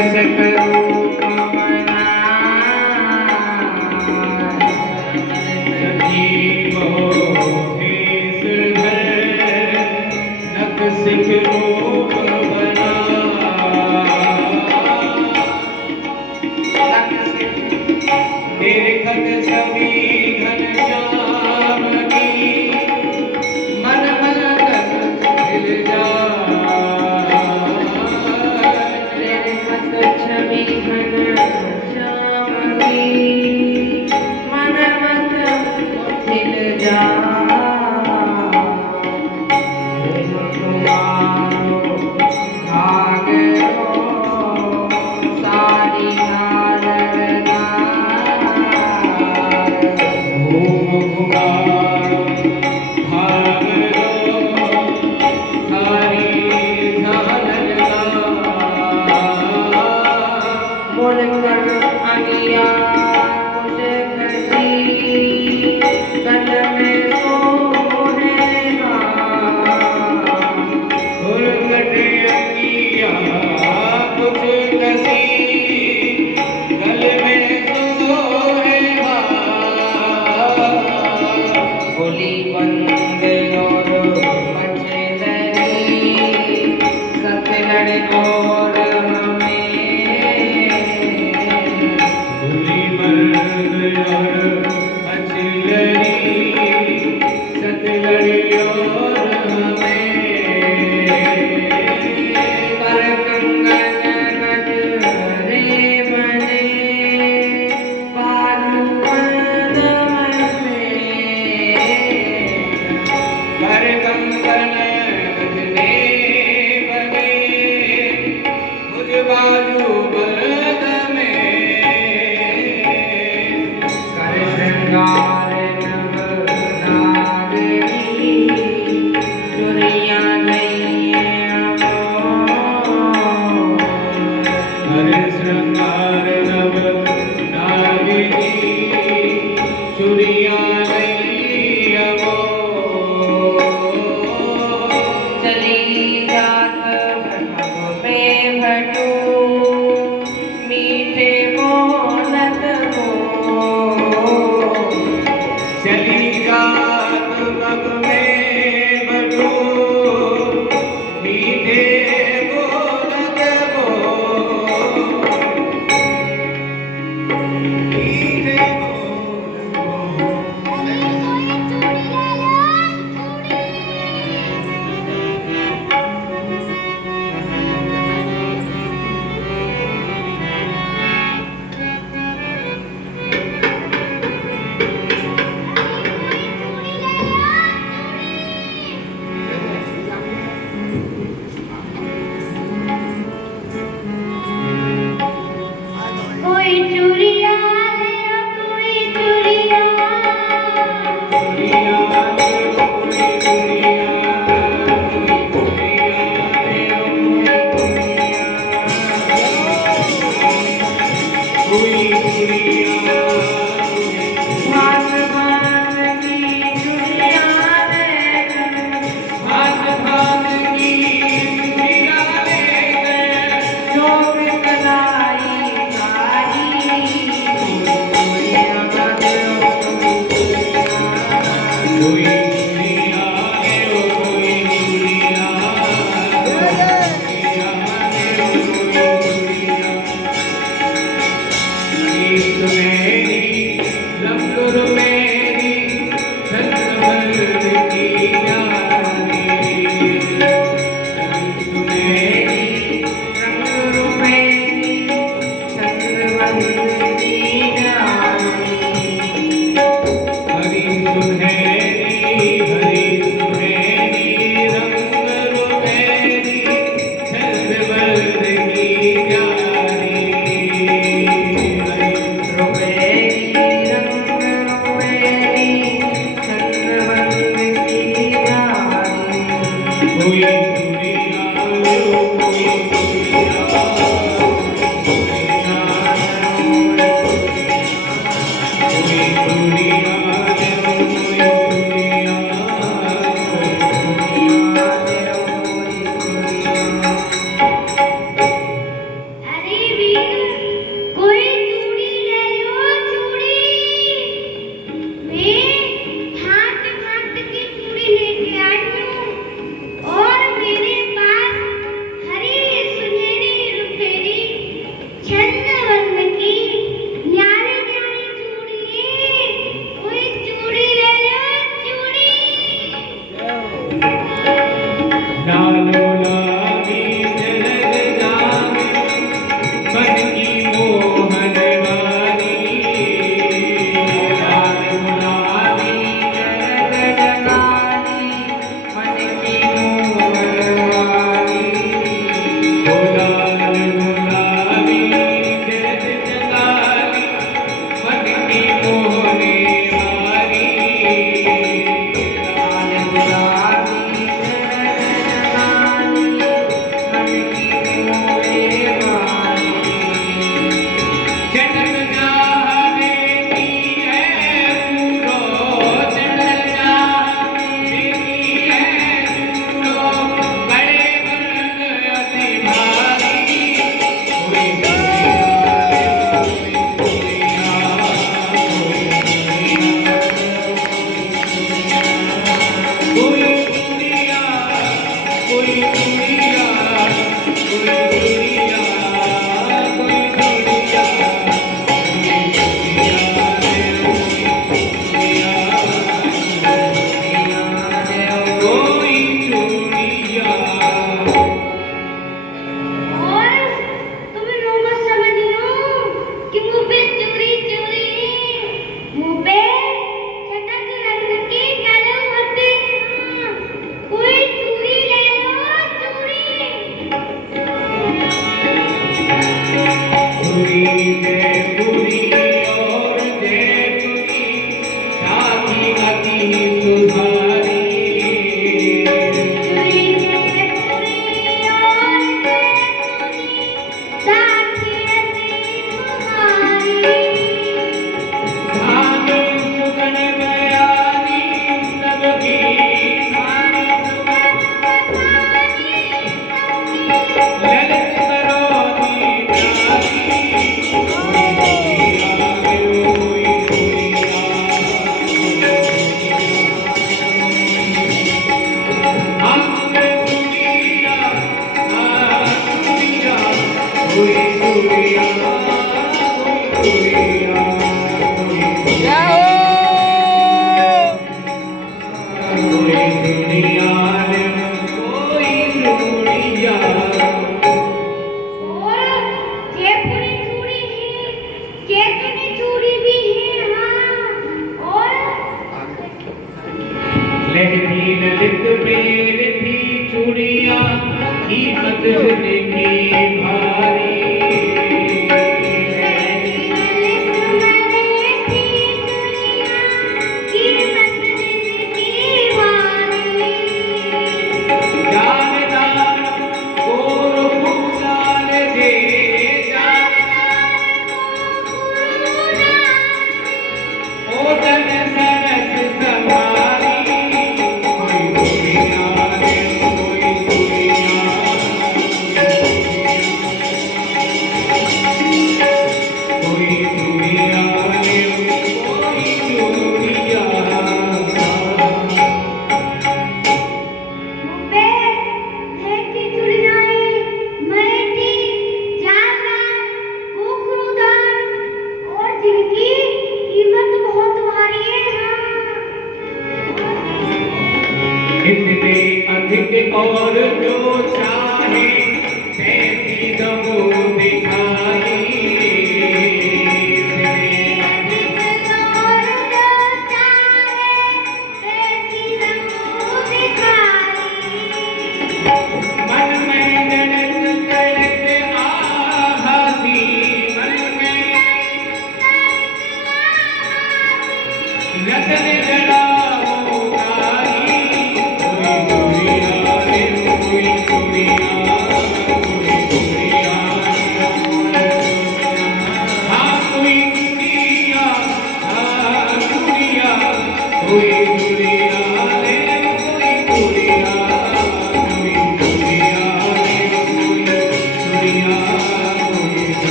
Amen.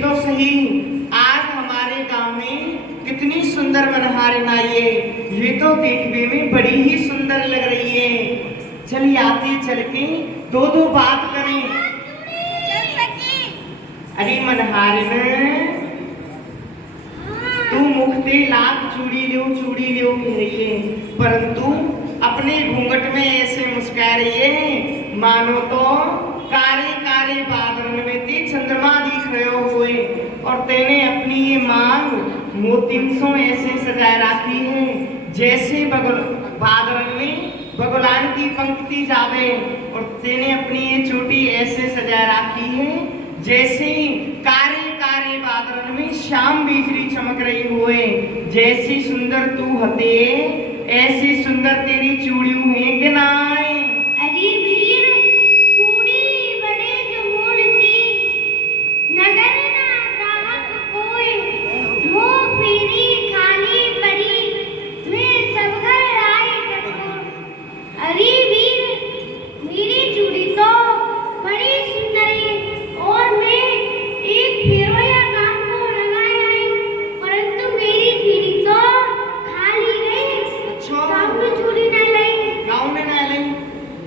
तो सही आज हमारे गांव में कितनी सुंदर मनहारिन आई है। ये तो देखने में बड़ी ही सुंदर लग रही है। चलिए आते चल के दो दो बात करें। अरे मनहारिन तू मुखते लाख चूड़ी लियो कह रही है, परंतु अपने घूंघट में ऐसे मुस्कुरा रही है मानो तो काले काले बादल में ते चंद्रमा दिख रहे हुए, और तेने अपनी ये मांग मोतियों से ऐसे सजा रखी है जैसे बादल में बगुलान की पंक्ति जावे, और तेने अपनी ये चोटी ऐसे सजा रखी है जैसे कारे कारे बादल में शाम बिजली चमक रही हुए। जैसी सुंदर तू हते ऐसी सुंदर तेरी चूड़ियों है कि नाय। अरे वीर चूड़ी बड़े जमूल की नगर ना राहत कोई वो फेरी खाली पड़ी मैं सब घर आई टकोर। अरे वीर मेरी चूड़ी तो बड़ी सुंदर है और मैं एक फेरोया गांव को लगाई आई, परंतु मेरी फेरी तो खाली गई। अच्छा गांव में चूड़ी ना लाई। गाँव में ना लाई।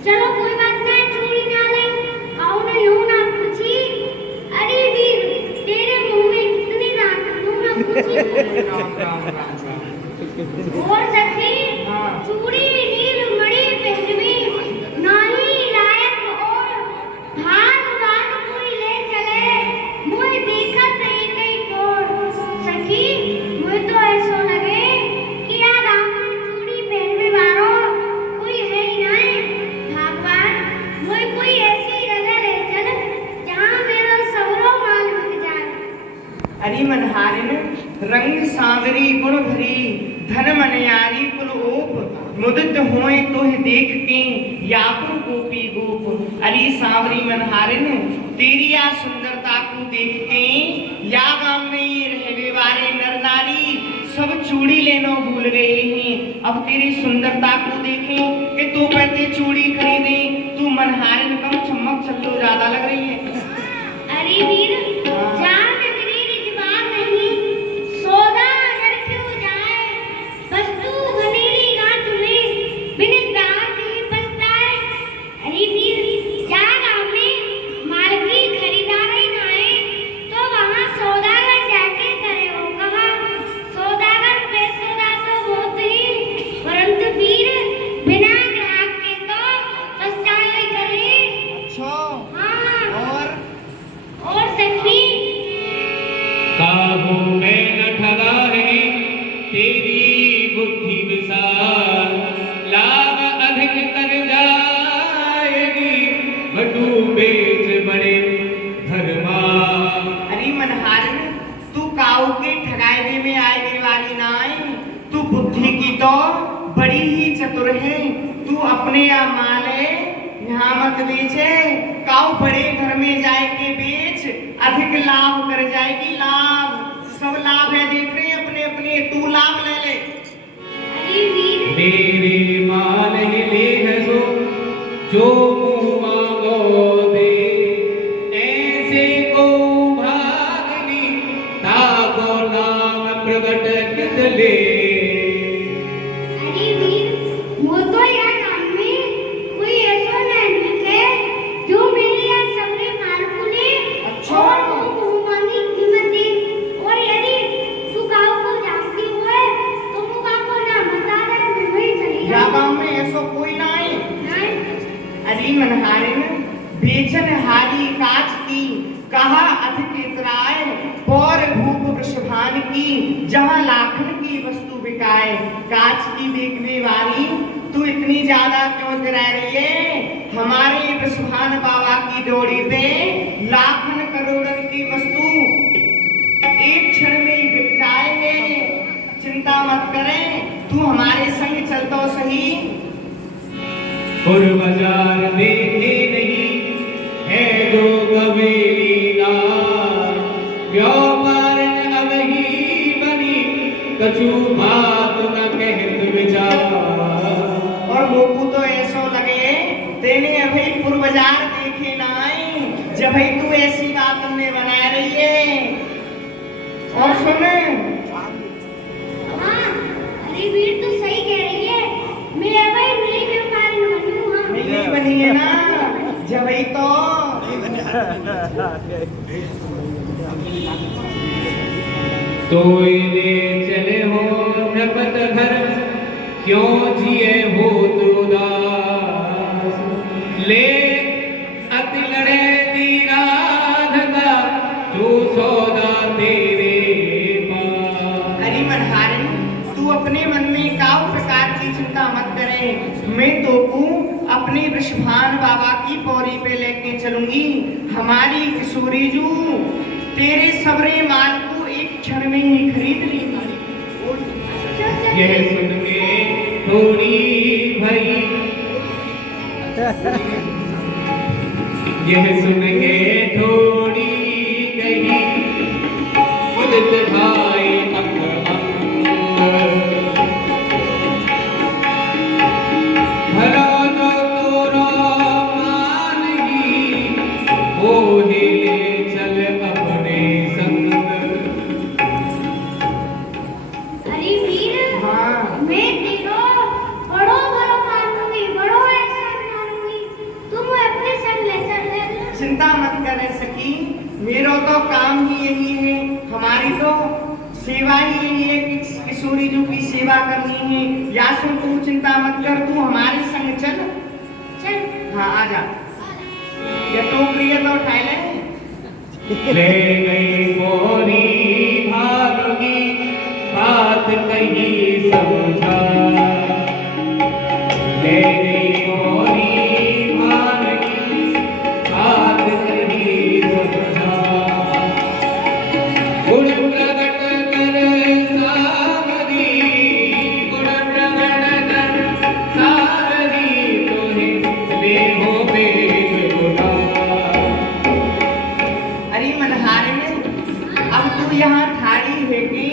चलो कोई बात नहीं, चूड़ी ना लाई। गांव ने यूं ना पूछी। अरे वीर तेरे मुंह में कितनी दांत यूं ना पूछी। और सखी चूड़ी नील मणि पहनवी नाही लायक और भाग भाग कोई ले चले मुझे देखा सही कहीं को। सखी मुझे तो ऐसा लगे कि यार गांव में चूड़ी पहनवे वालो कोई है ही नहीं। भगवान मुझे कोई ऐसी जगह ले चल जहां मेरा सवरो माल बिक जाए। अरे मनहारिन रंग सांवरी गुण भरी धन मनियारी कुल ओप मुदित होए तो देख के यापुर गोपी गोप। अरे सांवरी मनहारिन तेरी या सुंदरता को देख के या गांव में ये रहने वाले नर नारी सब चूड़ी लेनो भूल गए हैं। अब तेरी सुंदरता को देखें कि तू कहते चूड़ी खरीदे, तू मनहारिन कम चमक चलो ज्यादा लग रही है। अरे वीर जान नगरी रिजवान नहीं सौदा अगर क्यों जाए वस्तु घनेरी गांठ में बिन ग्राहक नहीं पछताए। अरे वीर जा गांव में माल की खरीदारी ना है तो वहां सौदागर जाके करे हो कहा। सौदागर पैसोदा तो बहुत ही, परंतु वीर बिना ग्राहक के तो पछताए करे। अच्छा हाँ और सखी काबू में न ठगा है तेरी बुद्धि विशाल, लाभ अधिक कर जाएगी बटू बेच बड़े धर्मा। अरे मनहारिन तू काऊ के ठगाए में आए वाली नाई, तू बुद्धि की तो बड़ी ही चतुर है। तू अपने या माले यहाँ मत बेचे, काऊ बड़े घर में जाए के बेच अधिक लाभ कर जाएगी। लाभ सब लाभ है देख रहे अपने अपने, तू लाभ ले ले। अरे वीर मेरे माल ले है सो जो मुँह मांगो दे, ऐसे को भागनी ताको नाम प्रगट चले। अरे वीर वो तो यार गांव में कोई ऐसा नहीं है जो मेरे यहाँ सबने माल को ले अच्छा। और वो बहुमानी कीमत दे। और यदि तू गांव को जानती हुए तो वो गांव को ना बता दे मैं वही चली या जाऊँ। गाँव में ऐसा कोई नाई। नहीं अरे मनहारिन बेचन हारी काच की कहा अधिक इतराए, पौर भूप वृषभान की जहाँ लाखन की वस्तु बिकाए। काच की बिकने वाली तू इतनी ज्यादा क्यों इतरा रही है? हमारे वृषभान बाबा की डोरी पे लाखन करोड़न की वस्तु एक क्षण में ही बिक जाएंगे। चिंता मत करें, तू हमारे संग चल तो सही। और बाजार देखे नहीं है जो कबीली ना, व्यापार अब ही बनी कछु बात न कहत विचार। और मोकू तो ऐसो लगे तेने अभी पूर्व बाजार देखे ना आई, जब तू ऐसी बात हमने बना रही है। सुन। हाँ, अरे वीर तो सही कह रही है। मैं भाई नहीं कर पा रही हूँ। हाँ। नहीं बनी है ना, जबई तो तो ले चले हो नपत घर, क्यों जिए हो उदास। ले अति लड़े दीरा धगा, जो सौदा तेरे पास। हरि मनहारी, तू अपने मन में काउ प्रकार की चिंता मत करे। मैं तो को अपने वृषभान बाबा की पौड़ी पे लेके चलूंगी। हमारी किशोरी जू तेरे सबरे माल को एक क्षण में ही खरीद लेगी। यह सुन के थोड़ी भई, यह सुन के थोड़ी गई, उदित भाई अंग अंग। भलो तो तोरो मान ही, मोहे ले चल अपने संग। अरे वीर, हाँ। मैं तेरो बड़ो बड़ो मानूंगी, बड़ो एहसान मानूंगी। तुम अपने संग ले चल। चिंता मत करे सखी, मेरा तो काम ही यही है। हमारी तो सेवा ही यही है कि किशोरी जू की सेवा करनी है। या सुन, तू चिंता मत कर, तू हमारे संग चल। चल। हाँ आ जा। ये तो प्रिय तो उठा ले। ले गई मोरी भागी, बात कही समझा। ले गई मोरी भागी, बात कही समझा। गुण प्रगट कर सावरी, गुण प्रगट कर सावरी, तुम्हें ले हो बेग गुना। अरे मनहारे, अब तू यहाँ ठाड़ी है कि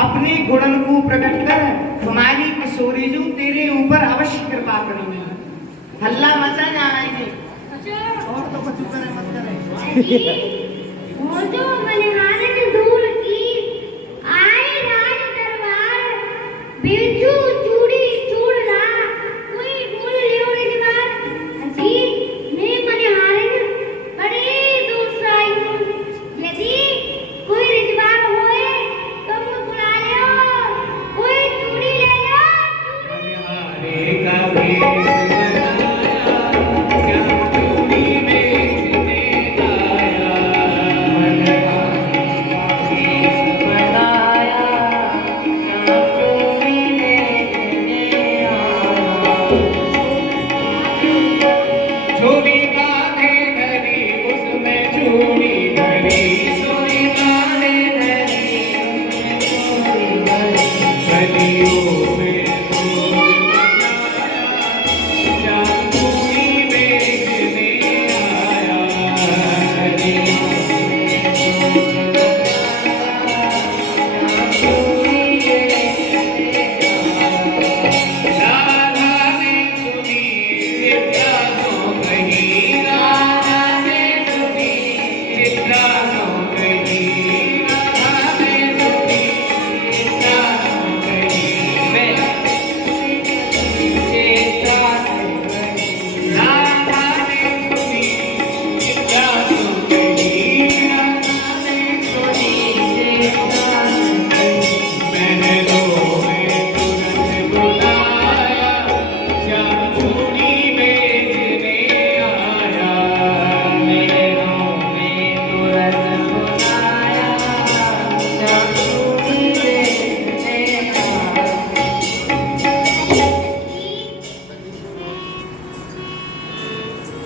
अपने गुणन को प्रकट कर। हमारी किशोरी जू तेरे ऊपर अवश्य कृपा करेंगी। हल्ला मचा जा रहा है। और तो कुछ करे मत करे। वो जो मनहारे ने दूर की आए राज दरबार, बिरजू चूड़ी चूड़ना कोई भूल लियो रिजवार। जी मैं मनहारे ने बड़े दूर से आई हूँ। यदि कोई रिजवार होए तो मुझे बुला लियो, कोई चूड़ी ले लो। हरे का भेष बनाया, क्या चूड़ी बेचने आया। मनहारे का भेष बनाया, क्या चूड़ी बेचने आया। चूड़ी बांधे धरी, उसमें चूड़ी धरी, चूड़ी बांधे धरी, उसमें चूड़ी धरी। गलियों में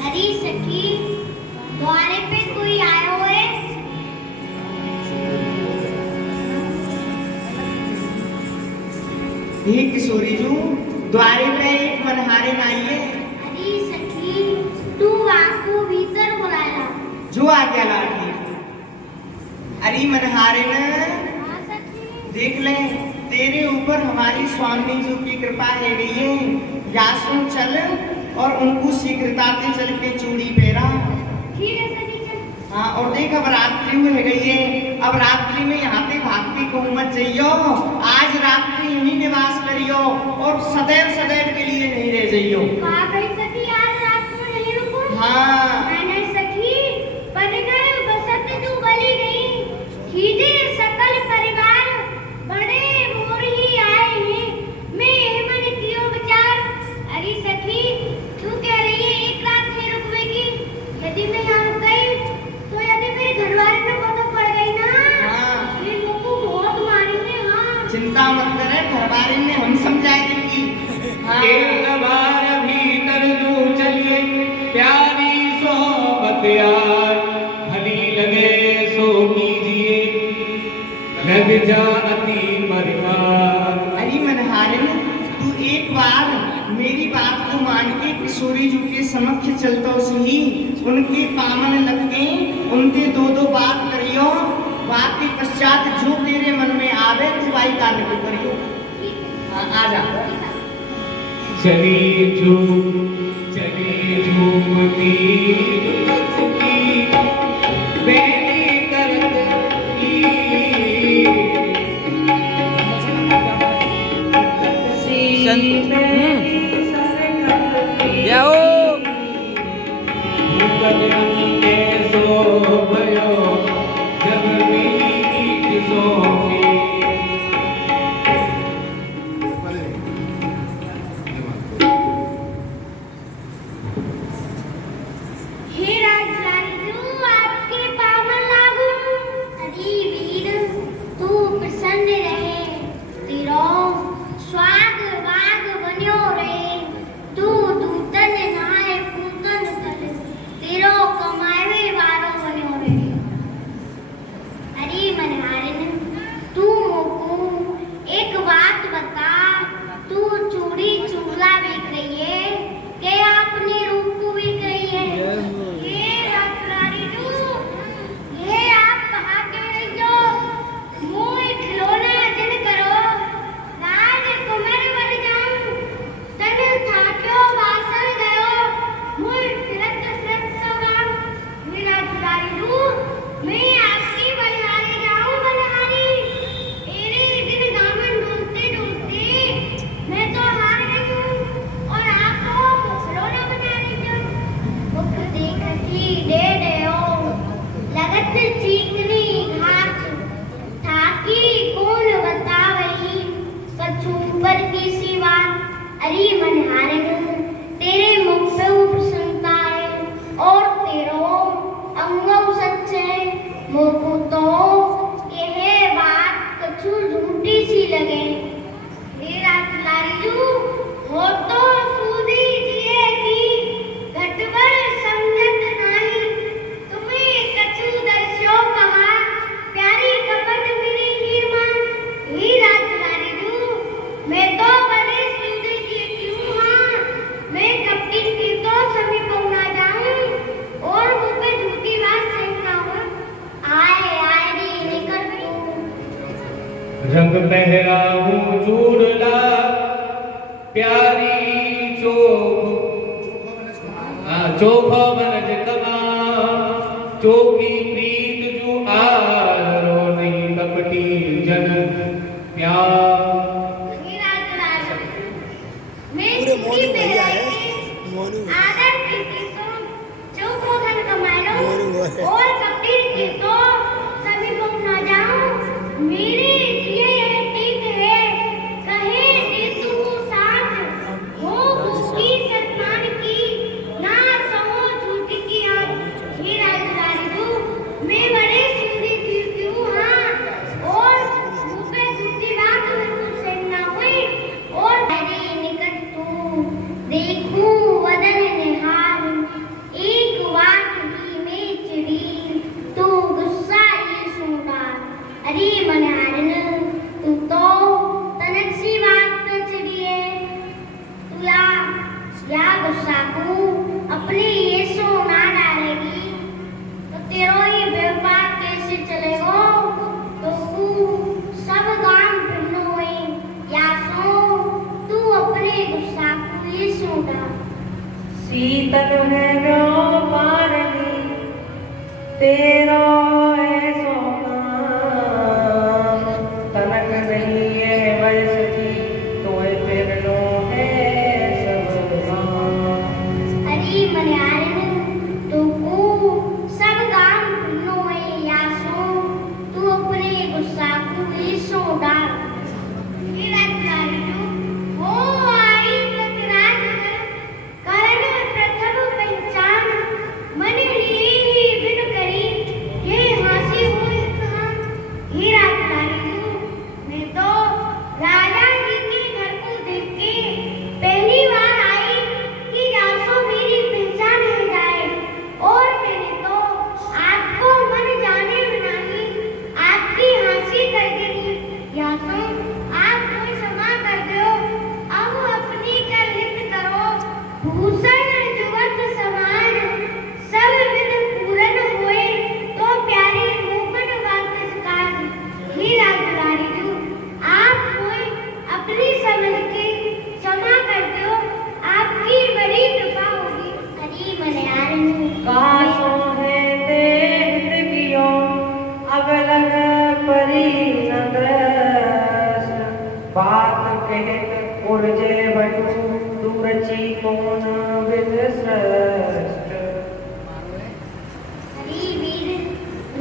हरी सखी, द्वारे पे कोई आया हुआ है? ये किशोरी जू द्वारे पे एक मनहारे आई है। हरी सखी, तू आपको भीतर बुलाया। जो आ गया लाठी। अरे मनहारे ने हाँ सखी। देख ले, तेरे ऊपर हमारी स्वामी जी की कृपा है गई है। यासुन चल और उनको शीघ्रता से चल के चूड़ी पहरा। ठीक है सखी, चल। हाँ, और देख अब रात क्यों है गई है। अब रात्रि में यहाँ पे भागती को मत जाइयो, आज रात्रि यहीं निवास करियो और सदैव सदैव के लिए नहीं रह जाइयो। कहा गई सखी आज रात को नहीं रुको। हाँ मैंने सखी बनकर बसत तू बली नहीं, खीजे सकल परिवार बड़े मोर ही आए हैं, मैं यह मन कियो विचार। अरे सखी तू कह रही है एक रात नहीं रुकवेगी, यदि मैं यहाँ रुक गई तो यदि मेरे घरवाले में पता पड़ गई ना, हाँ। ये लोग को बहुत मारेंगे। हाँ चिंता मत करे, घरवाले ने हम समझाए देंगी। हाँ। एक बार भीतर जो चलिए प्यारी सोबत यार, भली लगे सो कीजिए लग जा अति परिवार। अरे मनहारिन, तू एक बार मेरी बात को मान के किशोरी जी के समक्ष चलतो सही, उनके पामन लग के उनके दो दो बात करियो, बात के पश्चात जो तेरे मन में आवे तू वाई कान को करियो। हाँ आ जा। चली झूमती दुखती बेली करती, सो भयो जब मीत सोगी। हे राजराजू आपके पावन लागू। अरे वीर तू प्रसन्न रहे, तेरो स्वाग वाग बन्यो रहे, तू दूतन नाय पूतन तल, तेरो कमावे वारो बन्यो रहे। अरे मनहारिन तू मोको एक बात बता, तू चूड़ी चूड़ा बेच रही है के आपने रूप को बेच रही है? ये राजरानी ये आप कहाँ के रही हो? मोह खिलौना जन करो, राजकुमार बन जाऊं, तन थाक्यो वासन गयो, मोह फिरत फिरत सवार। मेरा राजरानी मैं आपकी बलिहारी जाऊं बलिहारी, तेरे दिन दामन डूबते डूबते मैं तो हार गई हूँ और आपको खिलौना बना रही हूँ। मुख देखती दे दो लगत चीकनी घाट, थाकी कौन बतावही कछु पर की सिवा। अरे मनहारिन तेरे मुख पे प्रसन्नता है और तेरो अंगों सच है, मोको तो यह बात कछु झूठी सी लगे। हे राजलारीजू हो तो सूदी जिए की घटवर समझत नहीं, तुम्हें कछु दर्शो कहा प्यारी कपट मेरी हीर मान। हे राजलारीजू मैं तो बड़े सूदी जिए क्यों। हाँ मैं कपटी की तो सभी पहुंचा जाऊं और मुझ पे झूठी बात सहना हो। आए आए रे निकल तू। रंग पहराऊं चूड़ला प्यारी चोखो बनज कमा, चोखी प्रीत जू आरो नहीं कपटी जन प्यार। हे राजराज मैं सुखी पहराई आदर की तो चौको धन कमा लो और कपटी की तो सभी को ना जाऊं। मेरे लिए यह ठीक है कहे दे तू साथ हो उसकी सम्मान की ना समो झूठ की आज। हे राजराजू मैं बड़े सुंदर थी क्यों। हाँ और मुझे झूठी बात बिल्कुल सही ना हुई और मेरे निकट तू देखूं वदन निहार, एक वाट ही में चिड़ी तू गुस्सा ये सुनता। अरे मनहारिन तू तो तनक सी बात पे चिड़ी है, तुला या गुस्सा को अपने ये सो ना डालेगी तो तेरो ये व्यापार कैसे चलेगा। तो तू सब गांव भिन्न हुए या सो तू अपने गुस्सा को ये सो डाल। शीतल है व्यापार तेरा ऐसो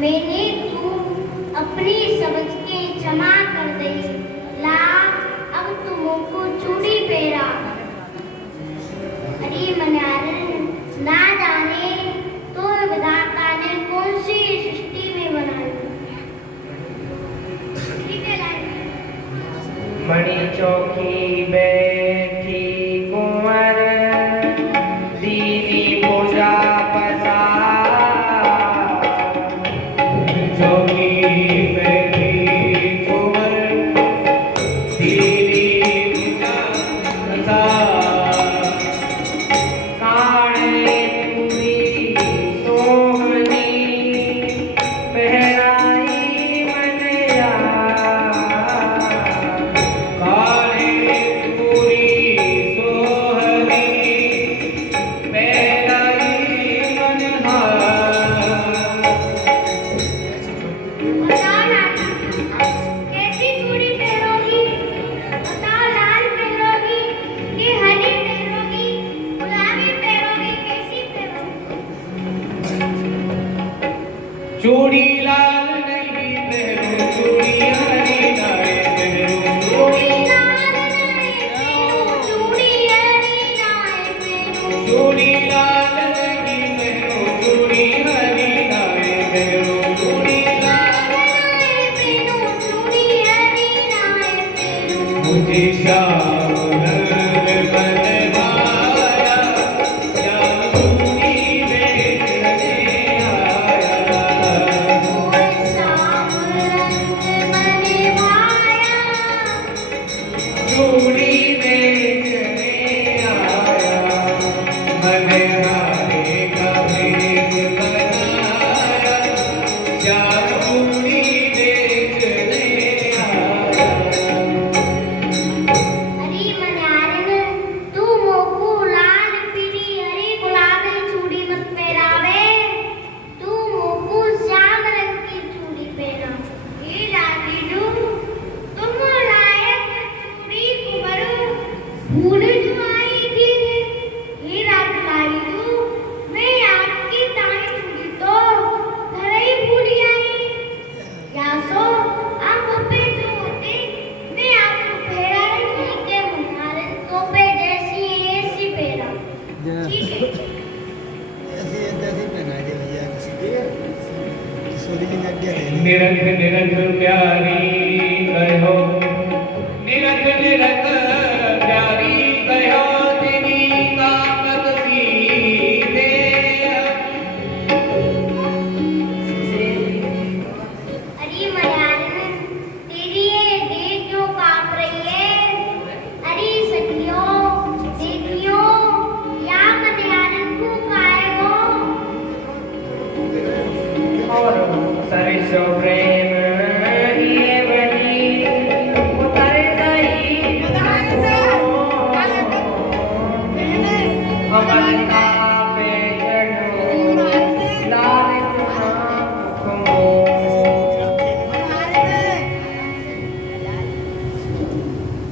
मैंने तू अपनी समझ के क्षमा कर दे। ला अब तू मुझको चूड़ी पहरा। अरे मनारन ना जाने तो विधाता ने कौन सी सृष्टि में बनाई। ठीक है लाइन। मणि चौकी बैठी कुंवर दीनी पूजा पसार। चौकी बैठी कुंवर दीनी पूजा पसार। काढ़े चूड़ी सोहनी पहराई मनया। काले चूड़ी सोहनी पहराई मनहार। बताओ नाना कैसी चूड़ी पहनोगी। बताओ लाल पहनोगी कि हरी पहनोगी, गुलाबी पहनोगी, कैसी पहनोगी। चूड़ी लाल नहीं पहनो, चूड़ी हरी नाए पहनो। चूड़ी लाल नहीं पहनो, चूड़ी हरी नाए पहनो। चूड़ी लाल नहीं पहनो, चूड़ी हरी नाए पहनो। चूड़ी लाल नाए पहनो, चूड़ी हरी नाए पहनो। मुझे श्याम रंग बनवाया, श्याम चूड़ी बेचने आया। मोर श्याम रंग बनवाया, चूड़ी बेचने आया। मनहारे का भेष बनाया, श्याम चूड़ी बेचने आया। अरे मनारन तू मोको लाल पीली हरी गुलाबी चूड़ी मत पहरावे। तू मोको श्याम रंग की चूड़ी पहना। हे लाडीलू तुम लायक चूड़ी कुंवरू भूल जो आई थी। हे लाडीलू मैं आपकी ताई चूड़ी तो घर ही भूल आई। या सो आप पे जो होते मैं आपको पहरा नहीं के मुनारे तोपे जैसी ऐसी पहरा। ठीक है। ऐसे पहना दे भैया किसी किशोरी की नड्डिया दे। निरख निरख प्यारी कहो, निरख निरख प्यारी कहो, तेरी कामत सीधे। अरे मनारन तेरी ये देह क्यों कांप रही है। अरे सखियों देखियो या मनारन को काहे हो। और सरसो प्रेम ये बनी उतर गई। कमल का पेड़ लाल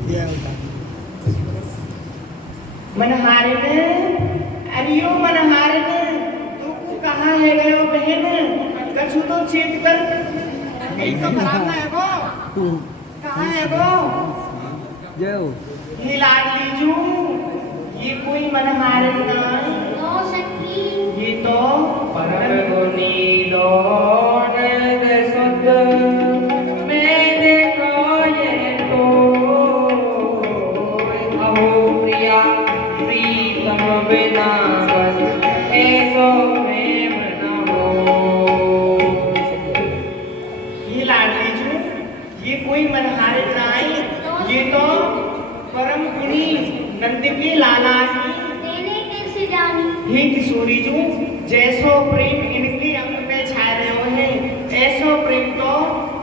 दिया होता। मनहारन अरियो मनहारन तू को कहाँ है गयो बहन। कछु तो चेत कर। यही तो कराना है गो। कहाँ है गो। जाओ ये लाडली जू ये कोई मनहारन ना। लो सखी ये तो परम गुनी लो नंद सुत मैं देखो ये तो अहो प्रिया प्रीतम बिना बस ऐसो प्रेम न हो। ये लाडली जू ये कोई मनहारन ना आई। ये तो परम गुनी नंद के लाला जी। देने कैसे जानी। हे किशोरी जू जैसो प्रेम इनके अंग में छा रहे हैं ऐसो प्रेम तो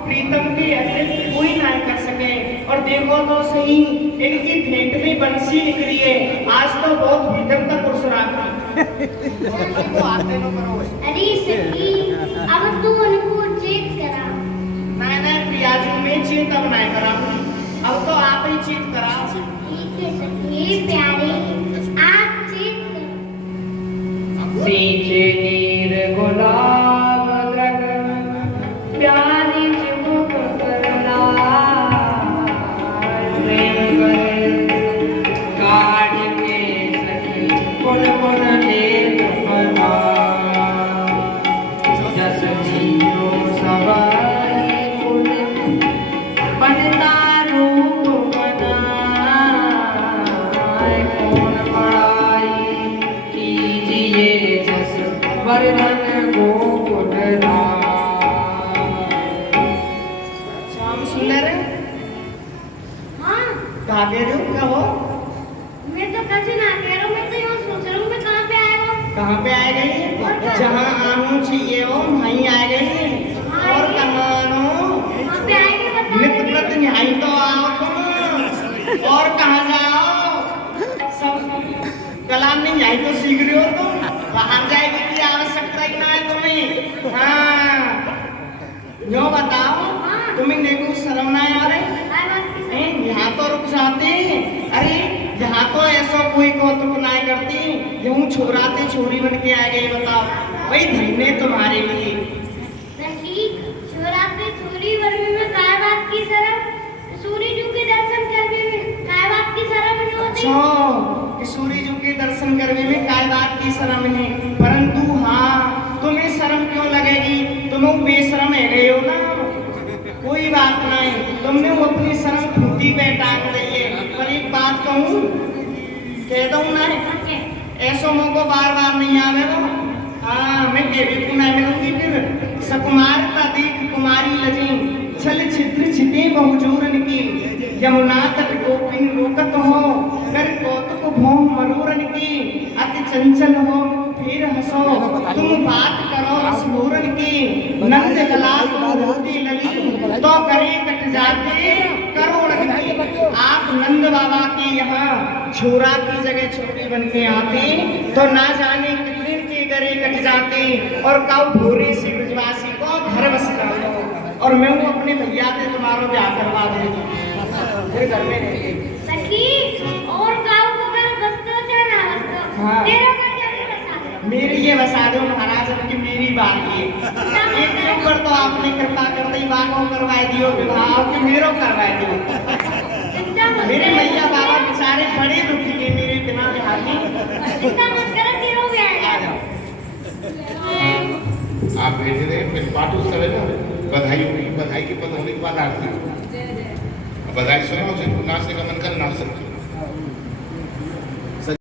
प्रीतम के अतिरिक्त कोई ना कर सके। और देखो तो सही इनकी भेंट में बंसी निकली है। आज तो बहुत भीतर तक पुरसरात थी। अरे सखी अब तू उनको चेत करा। मैंने प्रियाजू में चेत अब नहीं करा। अब तो आप ही चेत करा। ठीक है सखी प्यारे आप चेत करो। सींचे नीर गुलाब वर्णन गोकुल श्याम सुंदर हाँ कहाँ गए थे क्या हो मैं तो कभी ना कह रहा हूँ मैं तो यूँ सोच रहा हूँ मैं कहाँ पे आया हूँ कहाँ पे आए गई जहाँ आनो चाहिए हो वहीं आए गई और कहाँ आनो वहाँ पे आएंगे बता नित्य प्रति न्याय तो आओ तुम और कहाँ जाओ सब कला नहीं न्याय तो सीख रहे हो तुम बाहर जाएगी की आवश्यकता ही ना है तुम्हें हाँ यो बताओ तुम्हें देखो शर्म ना आ रही यहाँ तो रुक जाते अरे यहाँ तो ऐसा कोई कौतुक ना करती यूं छोराते छोरी बन के आ गई बताओ वही धन्य तुम्हारे लिए नहीं शिवरात्रि सूर्य वर्मी में काय बात की शर्म सूर्य जी के दर्शन करने में काय बात की शर्म नहीं होती अच्छा कि सूर्य जी के दर्शन करने में काय बात की शर्म है परंतु हाँ तुम्हें शर्म क्यों लगेगी तुम बेशरम है गए हो ना कोई बात नहीं तुमने वो अपनी शर्म फूटी पे टांग रही है पर एक बात कहूँ कह दूँ ना ऐसो मौको बार बार नहीं आवे वो हाँ मैं देवी को नहीं मिलूंगी फिर सकुमार का देख कुमारी लजी छल छिद्र छिपे बहुजूरन की यमुना तट गोपिन रोकत हो कर कौतुक भोम मनोरन की अति चंचल हो फिर हंसो तुम बात करो रसमूरन की नंद लाल होती लगी तो करे कट जाते करोड़ की आप नंद बाबा के यहाँ छोरा की जगह छोरी बन के आते तो ना जाने कितने के गरे कट जाते और काउ भोरे से ब्रजवासी को घर बस जाते और मैं वो अपने भैया से तुम्हारा ब्याह करवा दूंगी फिर घर में रहेंगे सखी और गाँव को घर बसतो क्या ना बसतो हाँ। तेरा घर जल्दी बसा दो मेरी ये बसा दो महाराज अब की मेरी बात ये एक के ऊपर तो आपने कृपा कर दी बातों करवाए दियो विवाह की मेरो करवाए दियो चिंता मत मेरे करो। भैया बाबा बेचारे बड़े दुखी के मेरे बिना बिहार में चिंता मत करो तेरा भी आ आएगा जाओ आप भेजे रहे फिर पाठ उस समय ना बधाई होगी बधाई के पद होने के बाद आरती बधाई सुने मुझे नाचने का मन कर नाच सकते